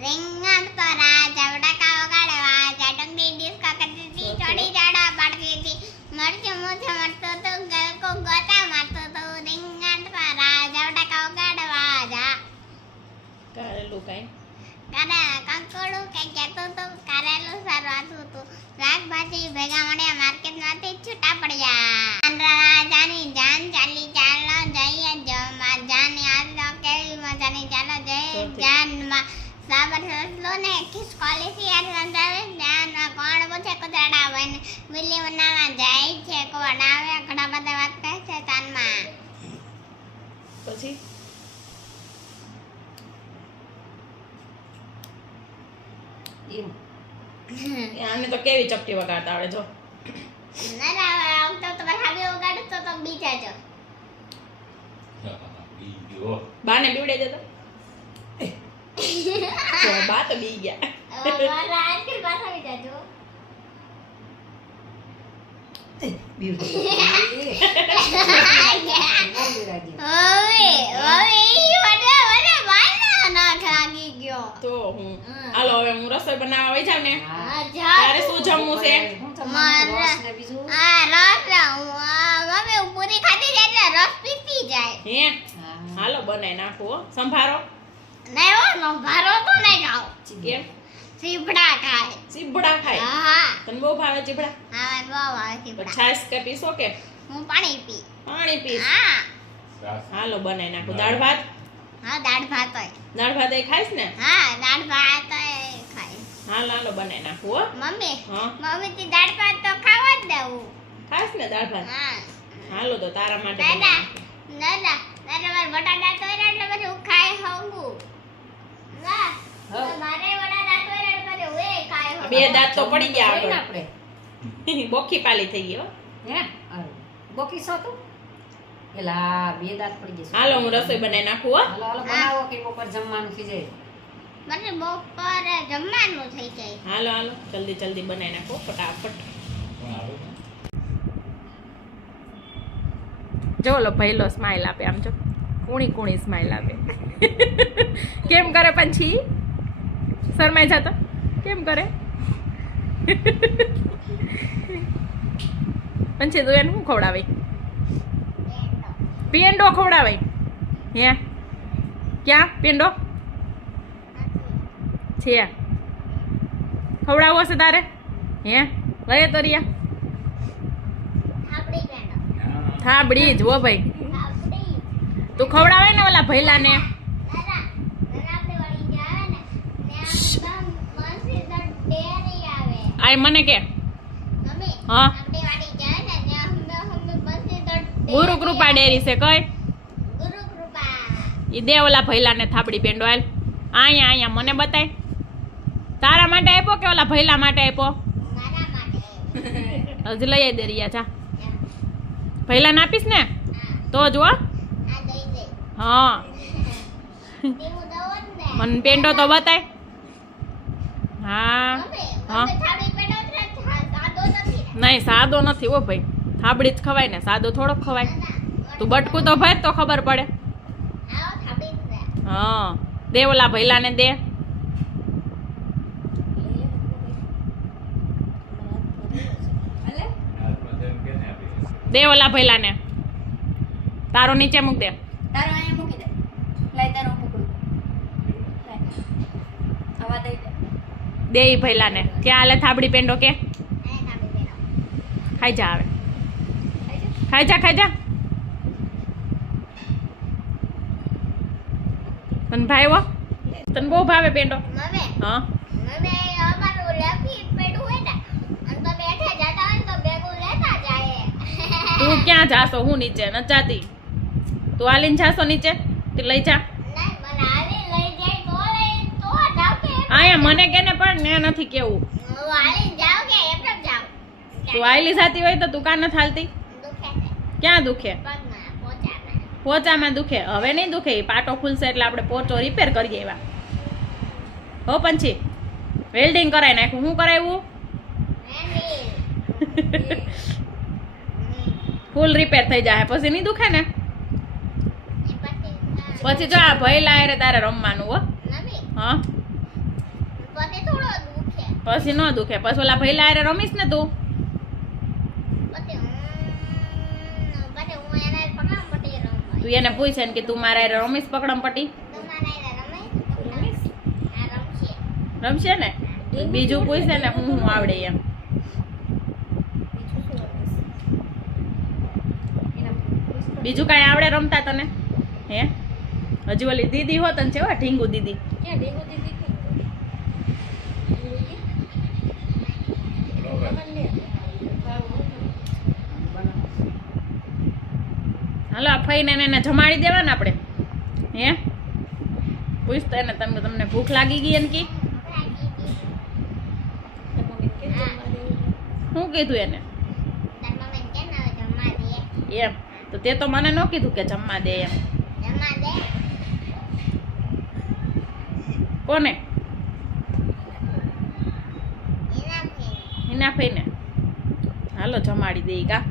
રીંગણ તો રાજા બટાકા વગાડવા ચટણી ડિસ્કો કરતી હતી ચોડી જાડા પાડતી હતી મરચું મૂછે મરતું તું ગલકો ગોતા મારતું તું રીંગણ તો રાજા બટાકા વગાડવા જા કારેલું કાઈ કંકોડું કઈ કહેતું તું કારેલું સરવાતું તું શાકભાજી ભેગા મળ્યા માર્કેટમાંથી છૂટા પડ્યા રાજાની જાન ચાલી ચાલો જઈએ જમવા જાની આજ તો કેવી મજાની ચાલો જઈએ જાનમાં સાબર સસલો ને ખિસકોલી સિયાર સંતાવે જાનમાં કોણ પૂછે કુતરાડા બને બિલ્લી બનાવવા જાય છે કોણ આવે ઘણા બધા વાત કહે છે જાનમાં પછી આને તો કેવી ચપટી વગાડતા આવડે જો ના આમ તો તમારે હાવી વગાડો તો બીજા જો બાને બીવડે જતો તો બા તો બી ગયા મારા આજકાલ પાછા બીજા જો તો હું હાલો હવે હું રસોઈ બનાવવા વઈ જાવ ને તારે શું જમવું છે પૂરી ખાતી જાય એટલે રસ પીતી જાય હે હાલો બનાવી નાખો હો. સંભારો નહીં હો સંભારો તો નહીં ખાઓ કેમ ચીબડા ખાય ચીબડા ખાય હા તને બહુ ભાવે ચીબડા હા બહુ આવે તો ચીબડા છાશ કે પીશો કે હું પાણી પી પાણી પીશ હા હાલો બનાવી નાખો દાળ ભાત હા દાળ ભાત હોય દાળ ભાત એ ખાઈશ ને હા દાળ ભાત ખાય હાલો હાલો બનાવી નાખું હો મમ્મી હા મમ્મી થી દાળ ભાત તો ખાવા જ દેવું ખાઈશ ને દાળ ભાત હા હાલો તો તારા માટે દાદા બનાવી દાદા દાદા મારે બટાટા તો એટલે પછી હું ખાઈ હોઉં ના મારે બટાટા તો એટલે પછી હું ખાઈ હોઉં બે દાંત તો પડી ગયા આપણે આપણે બોખી પાલી થઈ ગયો હે બોકી સો તું એલા બે દાંત પડી જશે હાલો હું રસોઈ બનાવી નાખું હો હાલો હાલો બનાવો કે ઉપર જમવાનું ખીજે મને બપોરે જમવાનું થઈ જાય હાલો હાલો જલ્દી જલ્દી બનાવી નાખો ફટાફટ જો લો પહેલો સ્માઈલ આપે આમ જો કુણી કુણી સ્માઈલ આપે કેમ કરે પછી શરમાઈ જાતો કેમ કરે પછી તું એને શું ખવડાવે પેંડો ખવડાવે હે ક્યાં પેંડો છે ખવડાવવો હશે તારે હે લઈએ તો રિયા આપડી બેનો થાબડી જ હો ભાઈ આપડી તું ખવડાવે ને ઓલા ભૈલાને દાદા આપણે વાળી જાય ને ત્યાં મસ્તી તો ડેરી આવે આય મને કે મમ્મી હા આપણે વાળી જાય ને ત્યાં હમે મસ્તી તો ગુરુ કૃપા ડેરી છે કઈ ગુરુ કૃપા ઈ દે ઓલા ભૈલાને થાબડી પેંડો હાલ અહીંયા અહીંયા મને બતાય તારા માટે આપ્યો કે ઓલા ભૈલા માટે આપ્યો મારા માટે હજી લઈ દે રિયા જા ભૈલાને આપીશ ને તો જો આ દઈ દે હા દેવું દવો જ ને મને પેંડો તો બતાય હા મમ્મી હા. મમ્મી થાળી પેડો સાદો નથી ને નહીં સાદો નથી ઓ ભાઈ થાબડી જ ખવાય ને સાદો થોડો ખવાય દાદા તું બટકું તો ભાઈ તો ખબર પડે આવો થાળી જ ને હા દે ઓલા ભૈલાને દે દે ઓલા ભૈલાને તારો નીચે મૂક દે તારો અહીંયા મૂકી દે લઈ તારો પકડું આવા દઈ દે દે ઈ ભૈલાને ક્યાં હાલે થાબડી પેંડો કે એ થાળી પેડો ખાઈ જા આવે ખાઈ જા તને ભાઈવો તને બહુ ભાવે પેંડો મમ્મી હા મમ્મી અમારું લેફ્ટ પેડું હોય ને અને તો બેઠા જતા હોય ને તો ભેગું લેતા જાય તું ક્યાં જાશો હું નીચે ન જાતી તું હાલીને જાશો નીચે તે લઈ જા નહીં મને હાલી લઈ જાય તો જાવ કે આયા મને કેને પણ ને નથી કેવું હું હાલી જાવ કે એમ જાવ તું આયલી જાતી હોય તો તું કાં નથી હાલતી દુખે છે ક્યાં દુખે પગમાં પોચામાં પોચામાં દુખે હવે નહીં દુખે ઈ પાટો ખુલશે એટલે આપણે પોચો રિપેર કરીએ એવા હો પંછી વેલ્ડિંગ કરાવી નાખ્યું હું કરાવ્યું ફૂલ રિપેર થઈ જાય પછી નહીં દુખે ને પછી જો આ ભઈ લાયરે તારે રમવાનું હો મમ્મી હા પછી ન દુખે. પછી ઓલા ભઈલા હારે રમીશ ને તું? પછી હું એને પકડામ પટી રમવા. તું એને પૂછે ને કે તું મારા હારે રમીશ પકડમ પટ્ટી? તમારા એને રમે? આ રમશે. રમશે ને? બીજું પૂછે ને હું આવડે એમ. બીજું કાંઈ આવડે રમતા તને? હે? હજી ઓલી દીદી હોત ને છે ઢીંગુ દીદી. ક્યાં ઢીંગુ દીદી કે? હાલો આ ફઈને એને જમાડી દેવા ને આપણે. હે? પૂછતો એને તમને ભૂખ લાગી ગઈ એને કી? શું કીધું એને? તાર મમ્મી કેમ આવે જમવા દે? એમ તો તે તો મને ન કીધું કે જમવા દે એમ. જમવા દે. કોને? એના ફેર. એના ફઈને. હાલો જમાડી દે કા.